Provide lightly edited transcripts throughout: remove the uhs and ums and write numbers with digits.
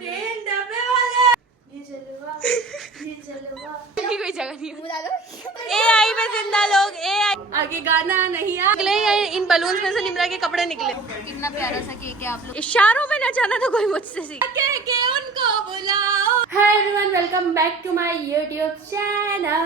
तीन डब्बे वाले ये जलवा कोई जगह नहीं AI में जिंदा लोग AI आगे गाना नहीं निकले इन बलून्स में से निम्रा के कपड़े निकले। कितना प्यारा सा केक है, आप लोग इशारों में ना जाना तो कोई मुझसे सीख के उनको बुलाओ। Hi everyone, welcome back to my YouTube channel.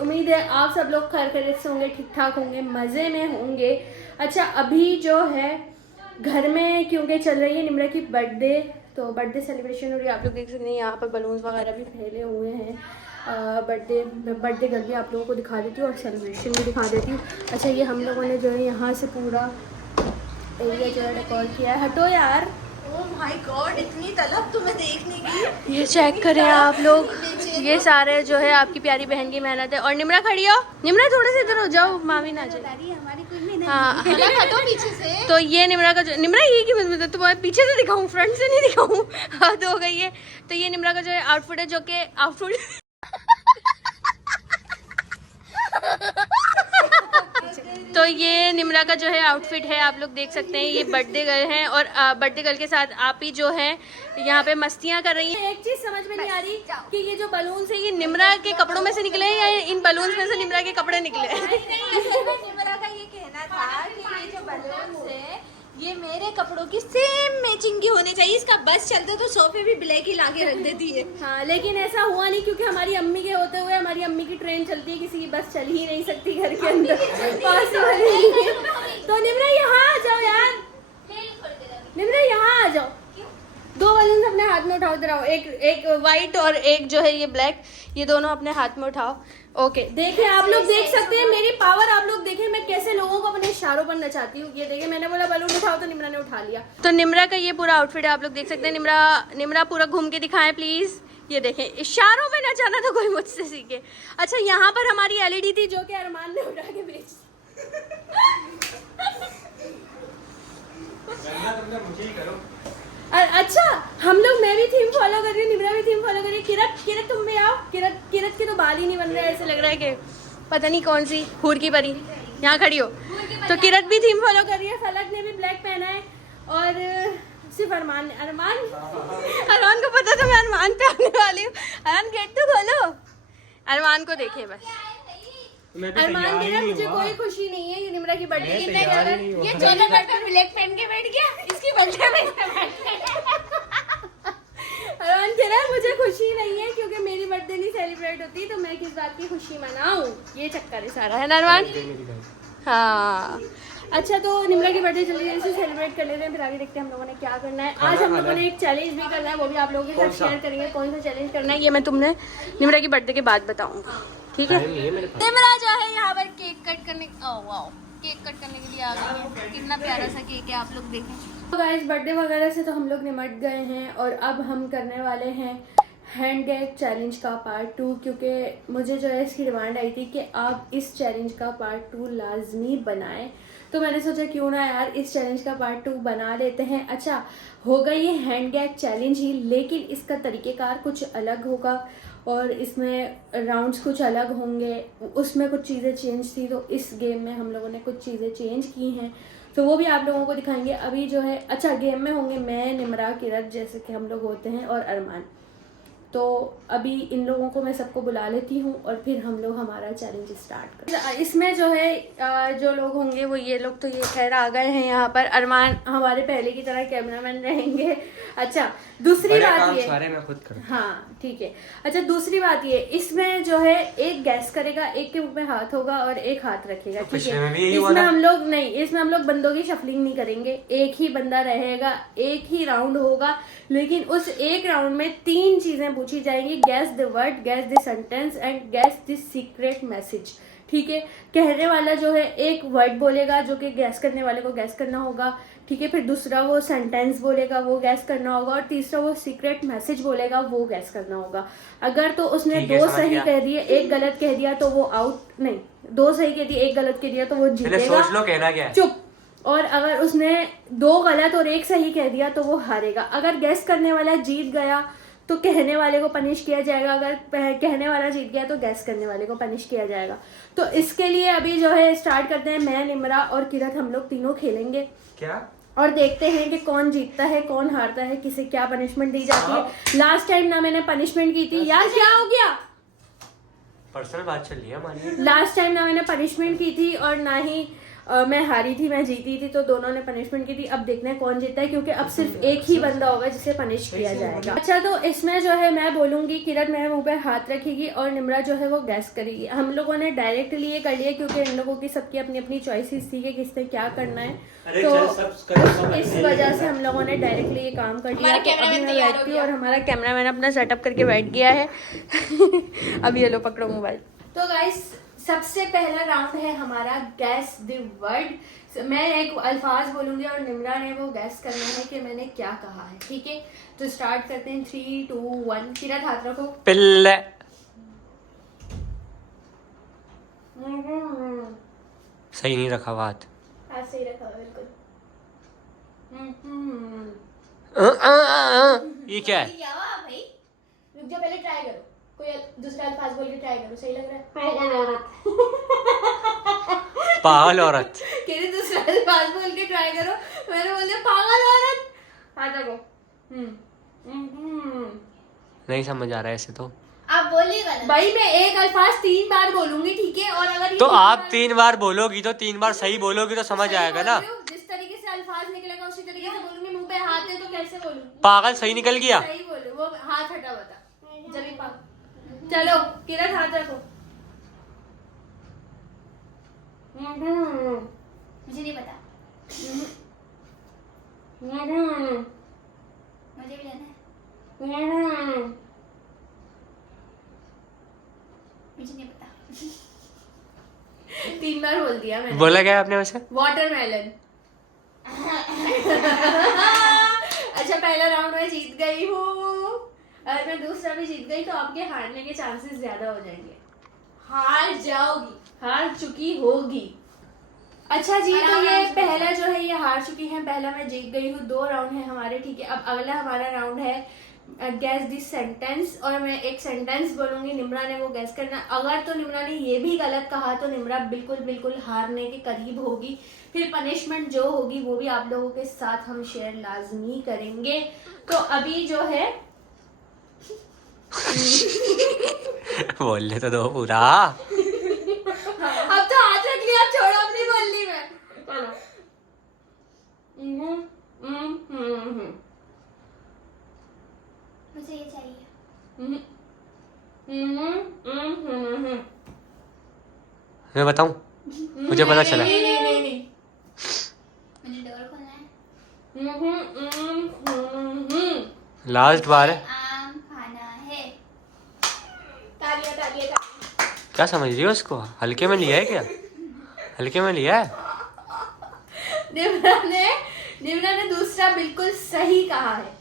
उम्मीद है आप सब लोग खैरियत से होंगे, ठीक ठाक होंगे, मज़े में होंगे। अच्छा, अभी जो है घर में क्योंकि चल रही है निम्रा की बर्थडे, तो बर्थडे सेलिब्रेशन हो रही है। आप लोग देख सकते हैं यहाँ पर बलून्स वगैरह भी फैले हुए हैं। बर्थडे घर भी आप लोगों को दिखा देती हूँ और सेलिब्रेशन भी दिखा देती हूँ। अच्छा, ये हम लोगों ने जो है यहाँ से पूरा एरिया जो है डेकोर किया है। हटो यार, ओह माय गॉड, इतनी तलब तुम्हें देखने की। ये चेक करें आप लोग, ये सारे जो है आपकी प्यारी बहन की मेहनत है। और निम्रा खड़ी हो, निम्रा थोड़े से इधर हो जाओ, मामी ना जाए। हाँ पीछे से। तो ये निम्रा का जो निम्रा ये की मतलब तुम्हारे पीछे से दिखाऊं, फ्रंट से नहीं दिखाऊं। हद हो गई है। तो ये निम्रा का जो है आउटफिट है, जो कि आउटफिट तो ये निम्रा का जो है आउटफिट है, आप लोग देख सकते हैं। ये बर्थडे गर्ल है और बर्थडे गर्ल के साथ आप ही जो है यहाँ पे मस्तियाँ कर रही हैं। एक चीज समझ में नहीं आ रही कि ये जो बलून है ये निम्रा के कपड़ों में से निकले हैं या इन बलून में से निम्रा के कपड़े निकले हैं। निम्रा का ये कहना था कि ये जो बलून है ये मेरे कपड़ों की सेम मैचिंग की होनी चाहिए। इसका बस चलते तो सोफे भी ब्लैक ही लाके रख देती है। हाँ, लेकिन ऐसा हुआ नहीं क्योंकि हमारी अम्मी के होते हुए हमारी अम्मी की ट्रेन चलती है, किसी की बस चल ही नहीं सकती घर के अंदर। तो निम्रा यहाँ आ जाओ यार, निम्रा यहाँ आ जाओ। दो बलून अपने हाथ में उठाओ, इधर आओ। एक वाइट और एक जो है ये ब्लैक, ये दोनों अपने हाथ में उठाओ। ओके, देखिए आप लोग देख सकते हैं मेरी पावर। आप लोग देखें मैं कैसे लोगों को अपने इशारों पर नचाती हूँ। ये देखिए, मैंने बोला बलून उठाओ तो निम्रा ने उठा लिया। तो निम्रा का ये पूरा आउटफिट है, आप लोग देख सकते हैं। निम्रा पूरा घूम के दिखाएं प्लीज। ये देखें, इशारों में न जाना तो कोई मुझसे सीखे। अच्छा, यहाँ पर हमारी LED थी जो कि अरमान ने उठा के बेच। अच्छा, हम लोग, मैं भी थीम फॉलो कर रही हूँ, निम्रा भी थीम फॉलो कर रही है। किरत तुम भी आओ। किरत के तो बाल ही नहीं बन रहे, ऐसे लग रहा है कि पता नहीं कौन सी हूर की परी यहाँ खड़ी हो। तो किरत भी थीम फॉलो कर रही है। फलक ने भी ब्लैक पहना है और सिर्फ अरमान को पता था मैं अरमान पे आने वाली हूँ। अरमान गेट तो खोलो, अरमान को देखे बस। अरमान के ना मुझे कोई खुशी नहीं है, ये निम्रा की बर्थडे की। ये जोना बर्थडे ब्लैक पहन के बैठ गया, इसकी बर्थडे में अरमान कह रहा है मुझे खुशी नहीं है क्योंकि मेरी बर्थडे नहीं सेलिब्रेट होती, तो मैं किस बात की खुशी मनाऊं। ये चक्कर है सारा, है ना अरमान? हाँ। अच्छा, तो निम्रा की बर्थडे चल रही है, इसे सेलिब्रेट कर लेते हैं, फिर आगे देखते हैं हम लोगों ने क्या करना है। आज हम लोगों ने एक चैलेंज भी करना है, वो भी आप लोगों के साथ शेयर करेंगे। कौन सा चैलेंज करना है ये मैं तुमने निम्रा की बर्थडे के बाद बताऊंगा, ठीक है? निम्रा जो है यहाँ पर केक कट करने के लिए आ गई है। कितना प्यारा सा केक है, आप लोग देखें। तो गाइस, बर्थडे वगैरह से तो हम लोग निमट गए हैं और अब हम करने वाले हैं हैंड गैग चैलेंज का पार्ट 2, क्योंकि मुझे जो है इसकी डिमांड आई थी कि आप इस चैलेंज का पार्ट 2 लाजमी बनाएं। तो मैंने सोचा क्यों ना यार इस चैलेंज का पार्ट 2 बना लेते हैं। अच्छा, होगा ये हैंड गैग चैलेंज ही, लेकिन इसका तरीक़ेकार कुछ अलग होगा और इसमें राउंड्स कुछ अलग होंगे। उसमें कुछ चीज़ें चेंज थी, तो इस गेम में हम लोगों ने कुछ चीज़ें चेंज की हैं, तो वो भी आप लोगों को दिखाएंगे। अभी जो है, अच्छा, गेम में होंगे मैं, निम्रा, किरत जैसे कि हम लोग होते हैं, और अरमान। तो अभी इन लोगों को मैं सबको बुला लेती हूँ और फिर हम लोग हमारा चैलेंज स्टार्ट करें। इसमें जो है जो लोग होंगे वो ये लोग, तो ये खैर आ गए हैं यहाँ पर। अरमान हमारे पहले की तरह कैमरामैन रहेंगे। अच्छा, दूसरी बात ये, सारे मैं खुद करूँ। हाँ ठीक है। अच्छा, दूसरी बात ये, इसमें जो है एक गैस करेगा, एक के मुंह में हाथ होगा और एक हाथ रखेगा, ठीक है? इसमें हम लोग बंदों की शफलिंग नहीं करेंगे, एक ही बंदा रहेगा, एक ही राउंड होगा। लेकिन उस एक राउंड में 3 चीजें पूछी जाएंगी: gas the word, gas the sentence and gas the secret message, ठीक है? कहने वाला जो है एक वर्ड बोलेगा जो कि गैस करने वाले को गैस करना होगा, ठीक है? फिर दूसरा वो सेंटेंस बोलेगा, वो गैस करना होगा, और तीसरा वो सीक्रेट मैसेज बोलेगा, वो गैस करना होगा। अगर तो उसने 2 सही कह दिए, एक गलत कह दिया तो वो आउट, नहीं 2 सही कह दिए, एक गलत कह दिया तो वो जीतेगा। सोच लो कहना क्या है। चुप, और अगर उसने 2 गलत और 1 सही कह दिया तो वो हारेगा। अगर गेस करने वाला जीत गया तो कहने वाले को पनिश किया जाएगा, अगर कहने वाला जीत गया तो गैस करने वाले को पनिश किया जाएगा। तो इसके लिए अभी जो है स्टार्ट करते हैं। मैं, निम्रा और किरत हम लोग तीनों खेलेंगे क्या, और देखते हैं कि कौन जीतता है कौन हारता है, किसे क्या पनिशमेंट दी जाती है। लास्ट टाइम ना मैंने पनिशमेंट की थी यार, क्या हो गया, पर्सनल बात चल रही है हमारी। लास्ट टाइम ना मैंने पनिशमेंट की थी और ना ही मैं हारी थी, मैं जीती थी, तो दोनों ने पनिशमेंट की थी। अब देखना है कौन जीतता है, क्योंकि अब सिर्फ एक ही बंदा होगा जिसे पनिश किया जाएगा। अच्छा, तो इसमें जो है मैं बोलूंगी, किरत मेरे मुंह पे हाथ रखेगी और निम्रा जो है वो गैस करेगी। हम लोगों ने डायरेक्टली ये कर लिया क्योंकि इन लोगों की सबकी अपनी अपनी चॉइसेस थी कि किसने क्या करना है, तो इस वजह से हम लोगों ने डायरेक्टली ये काम कर लिया। तो अभी मैं बैठती हूँ और हमारा कैमरामैन अपना सेटअप करके बैठ गया है। अब ये लो पकड़ो मोबाइल। तो गाइस, सबसे पहला राउंड है हमारा गैस द वर्ड। मैं एक अल्फाज बोलूंगी और निम्रा ने वो गैस करना है कि मैंने क्या कहा है, ठीक है? तो स्टार्ट करते हैं। 3, 2, 1। किरत हाथ रखो। पिल्ले। सही नहीं रखा हाथ। हाथ सही रखा हुआ बिल्कुल। ये क्या है? क्या हुआ भाई? रुक जाओ, पहले ट्राई करो, कोई दूसरा अल्फाज बोल के ट्राई करो। सही लग रहा है? पागल औरत। किरत दूसरा अल्फाज बोल के ट्राई करो। मैंने बोल दिया पागल औरत। हाथ रखो। नहीं समझ आ रहा है ऐसे तो। आप बोलिएगा ना भाई, मैं एक अल्फाज 3 बार बोलूंगी, ठीक है? और अगर ये तो 3 आप बार 3 बार बोलोगी तो 3 बार सही बोलोगी तो समझ सही आएगा बोल ना। रही हूँ, जिस तरीके से अल्फाज निकलेगा उसी तरीके से बोलूंगी। मुंह पे हाथ है तो कैसे बोलूं? पागल सही निकल गया। सही बोलो, वो हाथ हटा बता जब भी पागल। चलो किरत हाथ रखो। मुझे नहीं पता, मुझे भी लेना है, मुझे नहीं पता। 3 बार बोल दिया मैंने। बोला क्या आपने वैसे? वाटरमेलन। अच्छा, पहला राउंड में जीत गई हूँ। अगर मैं दूसरा भी जीत गई तो आपके हारने के चांसेस ज्यादा हो जाएंगे। हार जाओगी। हार चुकी होगी। अच्छा जी, तो ये पहला जो है ये हार चुकी है, पहला मैं जीत गई हूँ। 2 राउंड है हमारे, ठीक है? अब अगला हमारा राउंड है गैस दिस सेंटेंस, और मैं एक सेंटेंस बोलूंगी, निम्रा ने वो गैस करना। अगर तो निम्रा ने ये भी गलत कहा तो निम्रा बिल्कुल बिल्कुल हारने के करीब होगी। फिर पनिशमेंट जो होगी वो भी आप लोगों के साथ हम शेयर लाजमी करेंगे। तो अभी जो है बोल ले तो दो पूरा। अब तो हाथ रख लिया, छोड़ो, अपनी बोलनी में। चलो। मुझे ये चाहिए। मैं बताऊं? मुझे पता चला। नहीं। मुझे डोर खोलना है। लास्ट बार है। आम खाना है। तालियां। क्या समझ रही हो उसको? हल्के में लिया है क्या? हल्के में लिया है? निम्रा ने दूसरा बिल्कुल सही कहा है।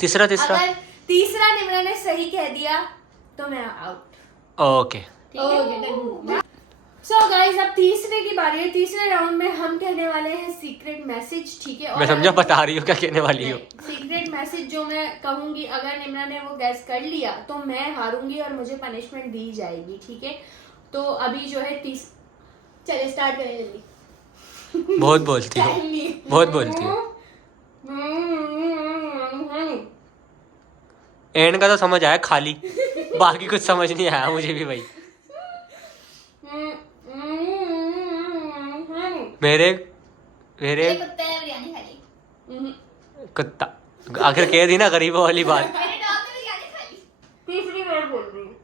तीसरा अगर तीसरा निम्रा ने सही कह दिया तो मैं आउट। ओके। सो गाइस, अब तीसरे की बारी है। तीसरे राउंड में हम कहने वाले हैं सीक्रेट मैसेज, ठीक है? मैं समझा बता रही हूँ क्या कहने वाली हो। सीक्रेट मैसेज जो मैं कहूंगी, अगर निम्रा ने वो गैस कर लिया तो मैं हारूंगी और मुझे पनिशमेंट दी जाएगी, ठीक है? तो अभी जो है चले स्टार्ट करें जल्दी। बहुत बोलती हो, बहुत बोलती हो। एंड का तो समझ आया, खाली। बाकी कुछ समझ नहीं आया मुझे भी भाई। मेरे कुत्ते ने बिरयानी खा ली। कुत्ता आखिर कह दी ना गरीबों वाली बात। मेरे डॉग ने बिरयानी खा ली। तीसरी बार बोल रही हूँ।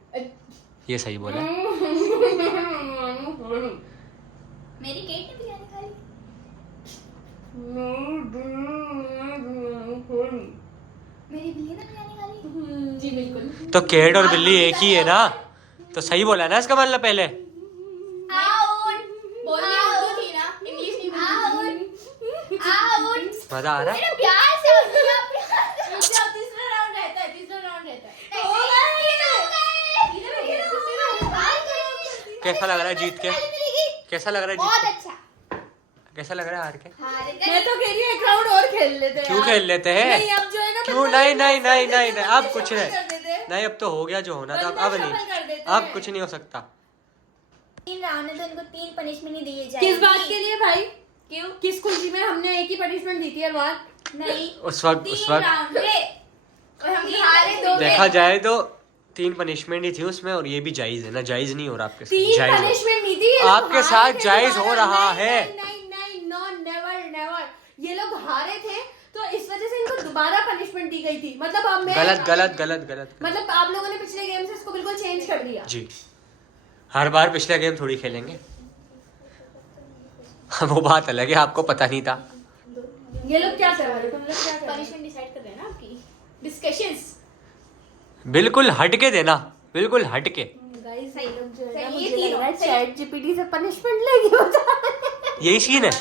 ये सही बोला। मेरी केट ने बिरयानी खा ली। मेरी बिल्ली ने बिरयानी खा ली। जी बिल्कुल। तो कैट और बिल्ली एक ही है ना, तो सही बोला ना इसका मतलब पहले। आउट। बोलनी उर्दू थी ना, इंग्लिश नहीं बोलनी। आउट। मजा आ रहा है। प्यार से बोलना, प्यार से। तीसरा राउंड रहता है। कैसा लग रहा है जीत के? कैसा लग रहा है जीत बहुत के? अच्छा। कैसा लग रहा है हार के? मैं तो कह रही हूँ एक राउंड और खेल लेते हैं क्यों यार। खेल लेते हैं? नहीं अब जो है ना क्यों? बंदा नहीं नहीं नहीं shuffle नहीं कर नहीं, देते, अब कुछ shuffle नहीं। कर देते हैं। नहीं अब तो हो गया जो होना था, बंदा अब shuffle कर नहीं, देते अब हैं। कुछ नहीं हो सकता। 3 राउंड है तो इनको 3 पनिशमेंट ही दी जाएगी। किस बात के लिए भाई? क्यों? किस खुशी में? हमने एक ही पनिशमेंट दी थी अरमान। नहीं, उस वक्त 3 राउंड है और हम हारे 2 देखा जाए तो 3 पनिशमेंट ही थी उसमें, और ये भी जायज है ना? जायज नहीं हो रहा आपके साथ? 3 जायज हो। पनिशमेंट नहीं थी ये लोग आपके हारे साथ थे जायज दोबारा। हो रहा नहीं, है। नहीं नहीं नो नेवर नेवर, ये लोग हारे थे तो इस वजह से इनको दोबारा पनिशमेंट दी गई थी। मतलब अब मैं गलत गलत गलत गलत। मतलब आप लोगों ने पिछले गेम से इसको बिल्कुल चेंज कर दिया। जी, हर बार पिछला गेम थोड़ी खेलेंगे। वो बात अलग है, आपको पता नहीं था। ये लोग क्या कर रहे हैं? तुम लोग क्या कर रहे हो? पनिशमेंट डिसाइड कर रहे हैं ना आपकी डिस्कशंस। बिल्कुल हटके देना, बिल्कुल हटके। गाइस ये लोग जो है ना सही, मुझे ये लग तीनों, रहा है सही। चैट जीपीटी से पनिशमेंट लेके बता। यही सीन है,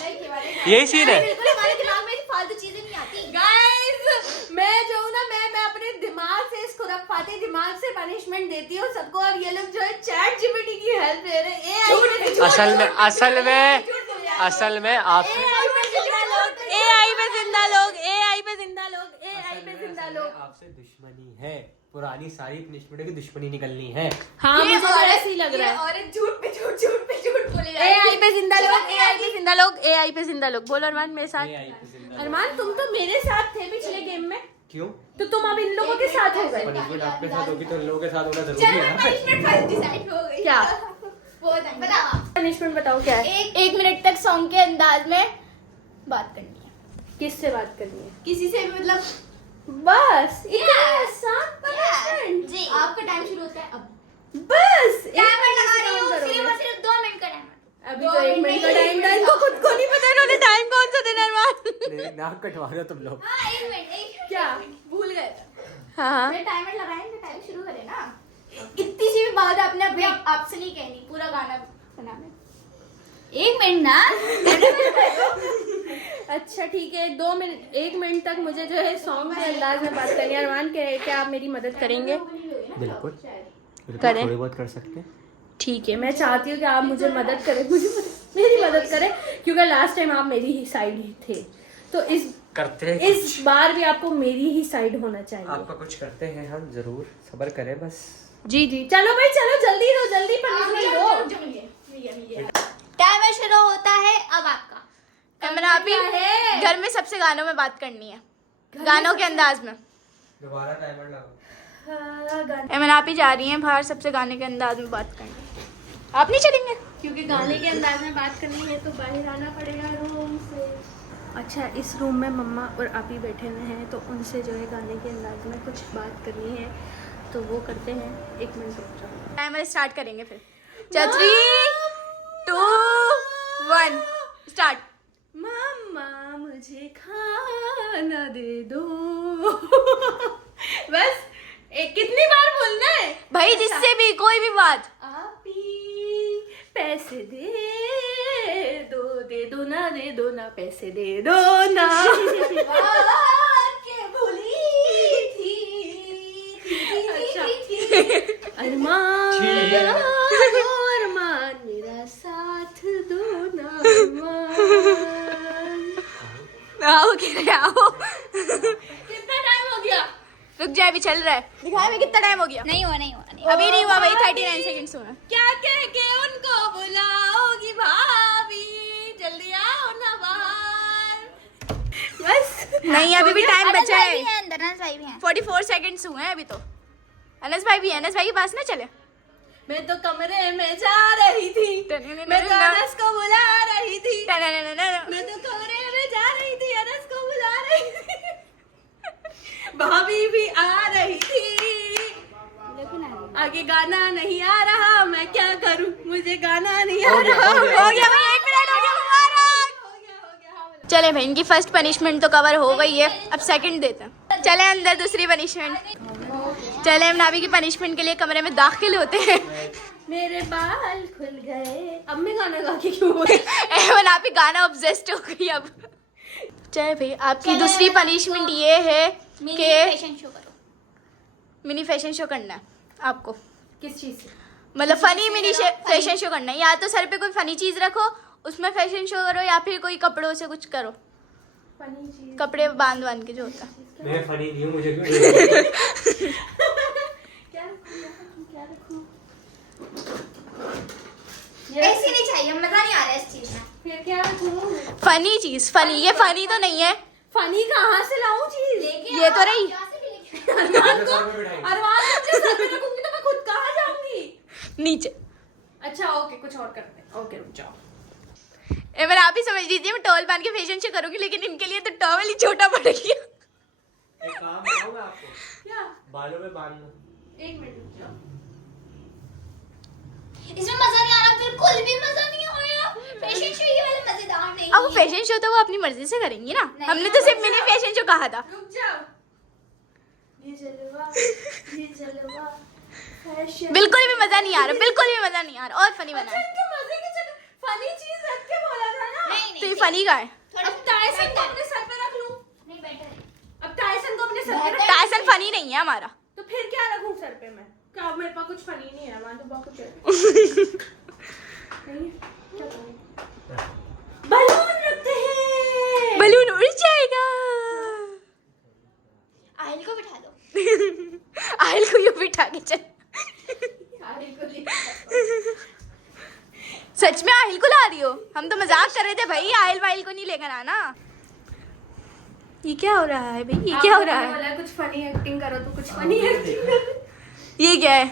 यही सीन है। बिल्कुल हमारे दिमाग में फालतू चीजें नहीं आती। गाइस मैं जो हूँ ना मैं अपने दिमाग से, इस खुराफाती दिमाग से पनिशमेंट देती हूँ सबको, और ये लोग जो है चैट जीपीटी की हेल्प ले रहे हैं। असल में असल में आप AI पे जिंदा लोग, AI पे जिंदा लोग, AI पे जिंदा लोग। आपसे दुश्मनी है, पुरानी सारी पनिशमेंट की दुश्मनी निकलनी है। हाँ ये मुझे तो औरत- ऐसे ही लग रहा ये है। औरत झूठ पे झूठ बोले जा रही AI है। पे जिंदा लोग, समझ नहीं AI आ पे रही। जिंदा लोग, AI पे जिंदा लोग। बोलो अरमान मेरे साथ। AI पे जिंदा। अरमान तुम तो मेरे साथ थे पिछले गेम में, क्यों? तो तुम अब इन लोगों के साथ हो गए। पनिशमेंट आपके साथ होगी तो इन लोगों के साथ होना जरूरी चलो है ना? पनिशमेंट फर्स्ट डिसाइड हो गई। क्या? वो बताओ आप। पनिशमेंट बताओ क्या है? एक मिनट तक सॉन्ग के अंदाज में बात करनी है, किससे बात करनी है? किसी से भी, मतलब बस इतना Yes. आसान punishment? जी आपका टाइम शुरू होता है अब। बस टाइमर लगा रही हूँ, करोगे। सिर्फ और सिर्फ 2 मिनट का टाइमर। अभी तो 1 मिनट का टाइम था, इनको खुद को नहीं पता इन्होंने टाइम कौन सा देना है अरमान। मेरी नाक कटवा रहे हो तुम लोग। हाँ 1 मिनट, 1 मिनट। क्या? भूल गए। हाँ मैं टाइमर लगाएंगे, टाइम शुरू करें ना। इतनी सी भी बात आपने अपने आपसे नहीं कहनी, पूरा गाना बनाना। 1 मिनट ना। अच्छा ठीक है, 2 मिनट 1 मिनट तक मुझे जो है सॉन्ग के अंदाज में बात करनी है। अरमान क्या आप मेरी मदद करेंगे? बिल्कुल करें। थोड़ी बहुत कर सकते हैं। ठीक है, मैं चाहती हूँ कि आप मुझे मदद करें, मेरी मदद करें, क्योंकि लास्ट टाइम आप मेरी ही साइड ही थे, तो करते हैं इस बार भी आपको मेरी ही साइड होना चाहिए। आपका कुछ करते हैं हम, जरूर सब्र करें बस। जी जी चलो भाई चलो, जल्दी दो, जल्दी पनिशमेंट दो। टाइमर शुरू होता है अब आपका। कैमरा आप ही है। घर में सबसे गानों में बात करनी है, गानों के अंदाज में। दोबारा टाइमर लगाओ। एमन आप ही जा रही हैं बाहर, सबसे गाने के अंदाज में बात करनी। आप नहीं चलेंगे? क्योंकि गाने के अंदाज में बात करनी है तो बाहर आना पड़ेगा रूम से। अच्छा इस रूम में मम्मा और आप ही बैठे हुए हैं, तो उनसे जो है गाने के अंदाज में कुछ बात करनी है, तो वो करते हैं। 1 मिनट रुक जाओ, टाइमर स्टार्ट करेंगे फिर। 3 2 1 स्टार्ट। मम्मा मुझे खाना दे दो। बस कितनी बार बोलना है भाई जिससे भी कोई भी बात। आप ही पैसे दे दो ना पैसे दे दो ना। के भूली थी अच्छा। अरमान अरमान मेरा साथ दो ना अरमान। आओ कह रहे आओ। कितना टाइम हो गया? रुक जाए, अभी चल रहा है। दिखाए में कितना टाइम हो गया? नहीं हुआ अभी नहीं हुआ भाई। 39 सेकंड्स हुए। क्या कह के उनको बुलाओगी भाभी, जल्दी आओ ना बाहर। बस नहीं अभी भी टाइम बचा है। अंदर अनस भाई भी हैं। 44 सेकंड्स हुए हैं अभी तो। अनस भाई भी है, अनस भाई के पास ना चले। मैं तो कमरे में जा रही थी, मैं तो अनस को बुला रही थी, मैं तो कमरे में जा रही थी, अनस को बुला रही थी, भाभी भी आ रही थी। आगे गाना नहीं आ रहा, मैं क्या करूं, मुझे गाना नहीं आ रहा। हो गया भाई, 1 मिनट हो गया मुबारक। चले भाई, इनकी फर्स्ट पनिशमेंट तो कवर हो गई है, अब सेकंड देते हैं। चले अंदर दूसरी पनिशमेंट। चले हम नाभी की पनिशमेंट के लिए कमरे में दाखिल होते हैं। मेरे बाल खुल गए। अब मैं गाना गा के क्यों बोल एवन आप ही गाना ऑब्सेस्ड हो गई अब। चले भाई, आपकी दूसरी पनिशमेंट ये है कि फैशन शो करो। मिनी फैशन शो करना है आपको। किस चीज से? मतलब फनी मिनी फैशन शो करना है। या तो सर पे कोई फनी चीज रखो, उसमें फैशन शो करो, या फिर कोई कपड़ों से कुछ करो। फनी चीज कपड़े बांध बांध के जो होता है। मैं फनी नहीं हूँ, मुझे क्यों क्या रखूं क्या रखूं? ऐसी नहीं चाहिए, मजा नहीं आ रहा है इस चीज में। फिर क्या रखूं? फनी चीज, फनी, ये फनी तो नहीं है। फनी कहाँ से लाऊं चीज? ये तो रही। अरमान को मुझे सर पे रखूंगी तो मैं खुद कहाँ जाऊंगी? नीचे। अच्छा ओके, कुछ और करते हैं। ओके रुक जाओ। मैं आप ही समझ लीजिए, मैं टॉवल बांध के फैशन शो करूंगी, लेकिन इनके लिए तो टॉवल ही छोटा पड़ेगा। एक काम बताऊँ मैं आपको, क्या? बालों में बांध लो। एक मिनट रुक जाओ। इसमें मजा नहीं आ रहा, बिल्कुल भी मजा नहीं आया। फैशन शो ये वाला मजेदार नहीं अब वो फैशन शो तो वो अपनी मर्जी से करेंगी ना, नहीं, हमने तो सिर्फ मिनी फैशन शो कहा था। रुक जाओ। ये जलवा फैशन। बिल्कुल भी मजा नहीं आ रहा, बिल्कुल भी मजा नहीं आ रहा। और फनी अच्छा बना है इनके मजे के चक्कर फनी चीज रख के बोला था ना। नहीं तो ये फनी का है। अब टाइसन को अपने सर पे रख लूं? नहीं बेटर है। अब टाइसन को अपने सर पे रख। टाइसन फनी नहीं है हमारा। तो फिर क्या रखूं सर पे मैं? क्या अब मेरे पास कुछ फनी नहीं है? वहां तो बहुत कुछ है। नहीं है? क्या करूं? बलून रखते हैं। बलून उड़ जाएगा। आयल को बिठा दो। आयल को यूं बिठा के चल। आहिल को लेकर। सच में आहिल को ला रही हो? हम तो मजाक कर रहे थे भाई, आहिल वाहिल को नहीं लेकर आना। ये क्या हो रहा है भाई, ये क्या हो रहा है? बोला कुछ फनी एक्टिंग करो तो कुछ फनी एक्टिंग करो। ये क्या है?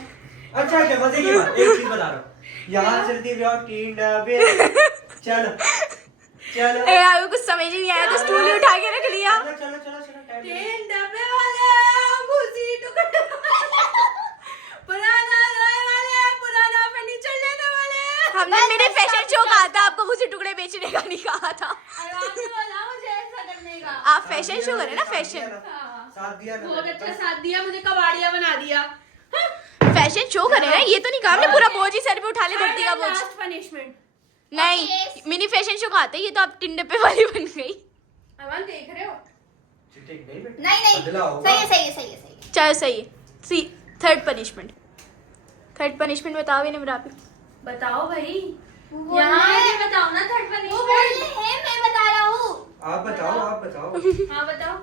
अच्छा मजे की बात, एक चीज बता रहा हूँ। यहाँ चलती टीन डब्बे। चलो चलो ए यार कुछ समझ ही नहीं आया तो स्टूल ही उठा के रख लिया। चलो चलो चलो चलो, टाइम नहीं। तीन डब्बे वाले भूसी टुकड़े पुराना लोहे वाले पुराना फर्नीचर लेने वाले। हमने मेरे फैशन शो कहा था, आपको उसी टुकड़े बेचने का नहीं कहा था। अरमान ने बोला मुझे ऐसा करने का। आप फैशन शो करें ना, फैशन हाँ। साथ दिया ना। बहुत अच्छा साथ दिया, मुझे कबाड़िया बना दिया। फैशन शो करें ना, ये तो नहीं कहा हमने पूरा बोझ ही सर पे उठा ले, धरती का बोझ। Last punishment. नहीं, मिनी फैशन शो कहते, ये तो आप टिंडे वाली बन गई। अरमान देख रहे हो? चीटिंग नहीं बेटा। नहीं बदला होगा। सही है सही है सही है सही है। चलो सही है। सी थर्ड पनिशमेंट। थर्ड पनिशमेंट बताओ ही निमरा पे। बताओ भाई। वो यहाँ बोल आके बताओ ना थर्ड वो बोल पनिशमेंट। रहे हैं, मैं बता रहा हूँ। आप बताओ आप बताओ। हाँ बताओ।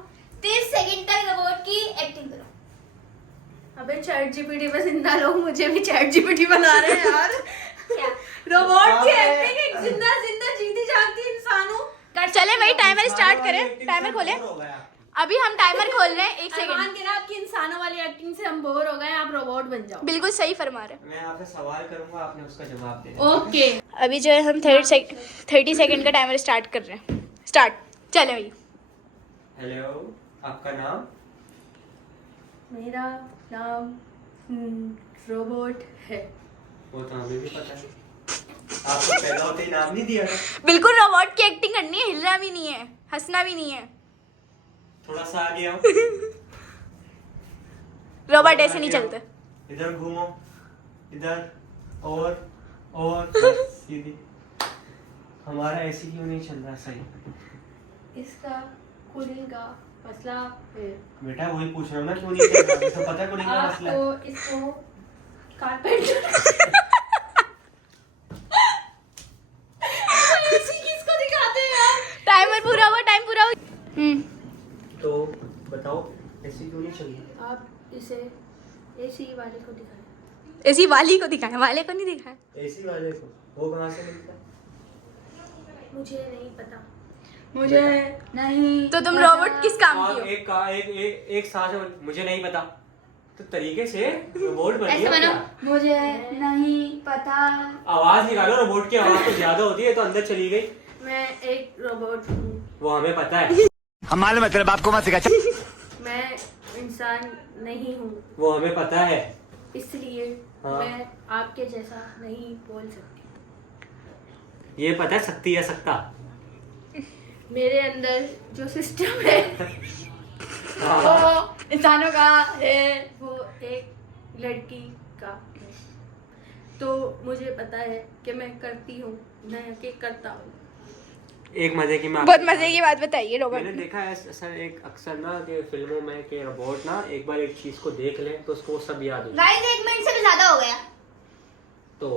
30 सेकंड तक रोबोट की एक्टिंग करो। अबे चैट जीपीटी पे जिंदा लोग मुझे भी चैट जीपीटी बना रहे हैं यार। क्या? रोबोट की एक्टिंग एक जिंदा जिंदा जीती जागती इंसानों। चले भाई टाइमर स्टार्ट करें, टाइमर खोले। अभी हम टाइमर खोल रहे हैं, 1 अरमान सेकंड। कह रहा आपकी इंसानों वाली एक्टिंग से हम बोर हो गए, आप रोबोट बन जाओ। बिल्कुल सही फरमा रहे हैं। मैं आपसे सवाल करूंगा, आपने उसका जवाब देना। ओके। अभी जो है हम 30 सेकंड का टाइमर स्टार्ट कर रहे हैं। स्टार्ट। चले भाई। हेलो, आपका नाम? मेरा नाम रोबोट है। वो तो हमें भी पता है। आपको पैदा होते ही नाम नहीं दिया था? बिल्कुल रोबोट की एक्टिंग करनी है, हिलना भी नहीं है, हंसना भी नहीं है। थोड़ा सा आगे आओ। रोबोट ऐसे नहीं चलते। इधर घूमो, इधर और बस सीधी। हमारा ऐसे क्यों नहीं चल रहा सही? इसका कूलिंग का मसला है। बेटा वही पूछ रहा हूँ ना, क्यों नहीं चल रहा? तो पता है कूलिंग का मसला है। आपको इसको कारपेंटर किसको दिखाते हैं यार? टाइमर पूरा हुआ, टाइम पूरा हुआ। तो बताओ ऐसे क्यों नहीं चल रही? आप इसे एसी वाले को दिखाएं। ऐसी वाली को दिखाया, वाले को नहीं दिखाया। एसी वाले को वो कहाँ से मिलता है? मुझे नहीं पता। मुझे नहीं। तो तुम पता। रोबोट किस काम की आप हो? एक सांस में मुझे नहीं पता तो तरीके से रोबोट ऐसे बनिए बनो। क्या? मुझे नहीं पता। आवाज निकालो, रोबोट की आवाज तो ज्यादा होती है तो अंदर चली गई। मैं एक रोबोट हूँ। वो हमें पता है। हम मालूम है तेरे बाप को मत सिखा। मैं इंसान नहीं हूँ, वो हमें पता है। इसलिए हाँ। मैं आपके जैसा नहीं बोल सकती। ये पता है सकती या सकता? मेरे अंदर जो सिस्टम है हाँ। वो इंसानों का है, वो एक लड़की का है। तो मुझे पता है कि मैं करती हूँ, मैं कि करता हूँ। एक मजे की बहुत मजे की बात बताइए रोबोट। मैंने देखा है सर, एक अक्सर ना कि फिल्मों में कि रोबोट ना एक बार एक चीज को देख ले तो उसको वो सब याद हो जाए। गाइस 1 मिनट से भी ज्यादा हो गया। तो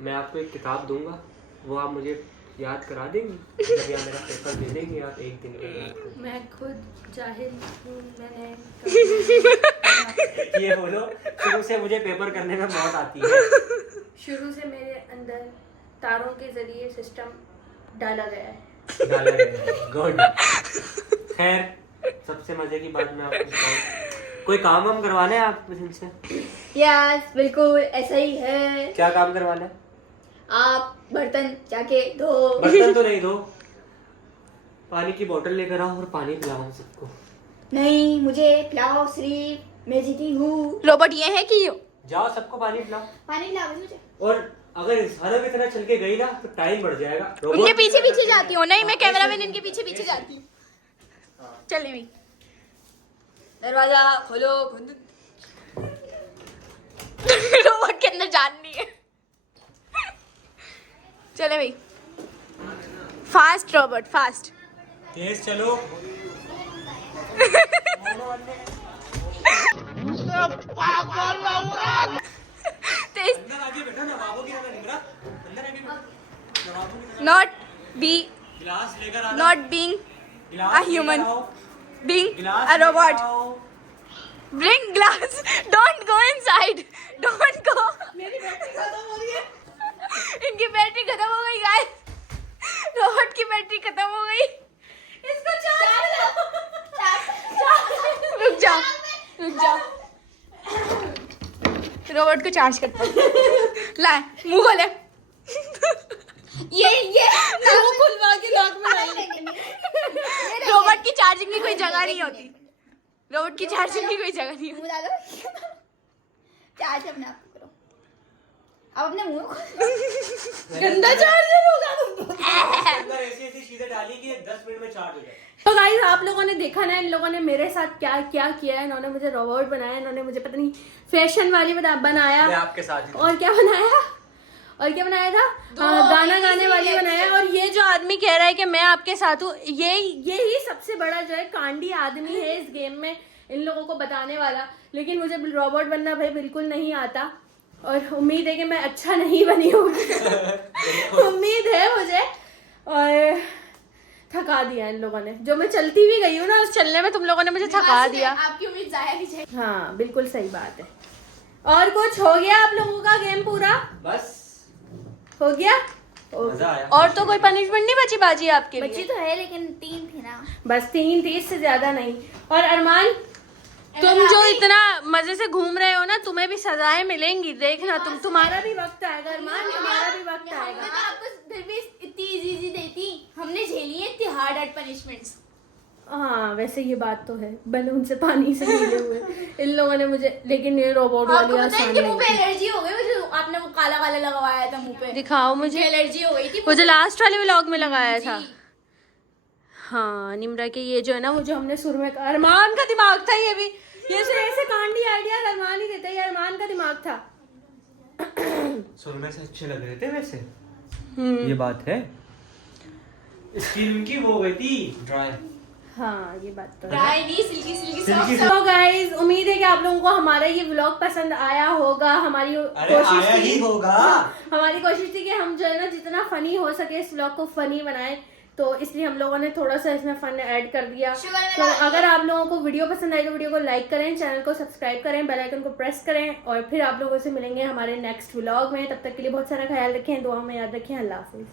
मैं आपको एक किताब दूंगा, वो आप मुझे याद करा देंगी जब यहाँ मेरा पेपर दे देंगे आप एक दिन में याद करो। मैं खुद जाहिल हूँ, मैंने ये बोलो शुरू से मुझे पेपर करने में मौत आती है। शुरू से मेरे अंदर तारों के जरिए सिस्टम डाला गया है। गुड। खैर सबसे मजे की बात मैं आपको बताऊं, कोई काम वाम करवाना है आप इनसे? यस बिल्कुल ऐसा ही है। क्या काम करवाना है? आप बर्तन जाके धो। बर्तन तो नहीं धो, पानी की बोतल लेकर आओ और पानी पिलाओ सबको। नहीं मुझे पिलाओ, सिर्फ मैं जीती हूँ। रोबोट ये है कि जाओ सबको पानी पिलाओ। पानी पिलाओ मुझे। और अगर इंसानों की तरह चल के गई ना तो टाइम बढ़ जाएगा। उनके पीछे पीछे जाती हूँ। नहीं मैं कैमरामैन इनके पीछे पीछे जाती हूँ। चले भी दरवाजा खोलो। रोबोट के अंदर जान नहीं है। चले भाई फास्ट रोबोट फास्ट। तेज चलो। तेज अंदर आके बैठा ना बाबू की तरह निकला। अंदर आके बैठा। नॉट बी गिलास लेकर आओ। नॉट बीइंग गिलास a human. लेकर आओ। being गिलास a robot. लेकर आओ। Bring glass. Don't go inside. Don't go. मेरी बैटरी खत्म हो रही है। इनकी बैटरी खत्म हो गई गाइस। रोबोट की बैटरी खत्म हो गई। इसको चार्ज रुक जाओ रुक जाओ। रोबोट को चार्ज करता हूँ। लाए मुंह खोले। ये मुंह खुलवा के नाक में डाल देंगे। रोबोट की चार्जिंग की कोई जगह नहीं होती। रोबोट की चार्जिंग की कोई जगह नहीं होती। मुंह डालो चार्ज अपने आप को करो। अब अपने मुंह को गंदा चार्जर होगा। अंदर ऐसी चीजें डाली कि 10 मिनट में चार्ज हो जाए। तो गाइस आप लोगों ने देखा ना इन लोगों ने मेरे साथ क्या क्या किया है। इन्होंने मुझे रोबोट बनाया, इन्होंने मुझे पता नहीं फैशन वाली बनाया। मैं आपके साथ ही था। और क्या बनाया था? हाँ, गाना गाने वाली बनाया। और ये जो आदमी कह रहा है कि मैं आपके साथ हूँ, ये ही सबसे बड़ा जो है कांडी आदमी है इस गेम में, इन लोगों को बताने वाला। लेकिन मुझे रोबोट बनना भाई बिल्कुल नहीं आता और उम्मीद है कि मैं अच्छा नहीं बनी होगी। उम्मीद है मुझे। और थका दिया इन लोगों ने। जो मैं चलती भी गई हूँ ना, उस चलने में तुम लोगों ने मुझे थका दिया। आपकी उम्मीद जाया नहीं जाए। हाँ बिल्कुल सही बात है। और कुछ हो गया आप लोगों का गेम पूरा बस हो गया? मजा आया। और तो कोई पनिशमेंट नहीं बची बाजी आपके बच्ची लिए? तो है लेकिन 3 थी ना। बस 3 थी, इससे ज्यादा नहीं। और अरमान तुम जो इतना मजे से घूम रहे हो ना, तुम्हें भी सजाएं मिलेंगी। देखना तुम्हारा भी वक्त आएगा अरमान, तुम्हारा भी वक्त हमने आएगा। तो आपको फिर भी इतनी इजी देती। हमने झेली है इतनी हार्ड पनिशमेंट्स। हाँ वैसे ये बात तो है, बलून से पानी से गिरे हुए इन लोगों ने मुझे। लेकिन ये रोबोट वाली आपको पता है आसान इनके मुंह पे नहीं। एलर्जी हो गई। वो जो आपने वो काला काला लगवाया था मुंह पे, दिखाओ मुझे। एलर्जी हो गई थी। वो जो लास्ट वाले व्लॉग में लगाया था। जी। हाँ निम्रा के ये जो है ना, वो जो हमने शुरू में कहा, अरमान का दिमाग था ये भी। ये सिर्फ ऐसे कांडी आइडिया अरमान ही देता है, ये अरमान का दिमाग था। सुनने से अच्छे लग रहे थे वैसे। ये बात है। स्किन की वो हो गई थी ड्राई। हाँ ये बात तो है। ड्राई नहीं, सिल्की सिल्की सिल्की सॉफ्ट। तो गाइज उम्मीद है कि आप लोगों को हमारा ये व्लॉग पसंद आया होगा। हमारी अरे कोशिश आया थी ही होगा। हमारी कोशिश थी कि हम जो है ना जितना फनी हो सके इस व्लॉग को फनी बनाएं। तो इसलिए हम लोगों ने थोड़ा सा इसमें फन ऐड कर दिया। तो अगर आप लोगों को वीडियो पसंद आई तो वीडियो को लाइक करें, चैनल को सब्सक्राइब करें, बेल आइकन को प्रेस करें। और फिर आप लोगों से मिलेंगे हमारे नेक्स्ट व्लॉग में। तब तक के लिए बहुत सारा ख्याल रखें, दुआ में याद रखें। अल्लाह हाफिज।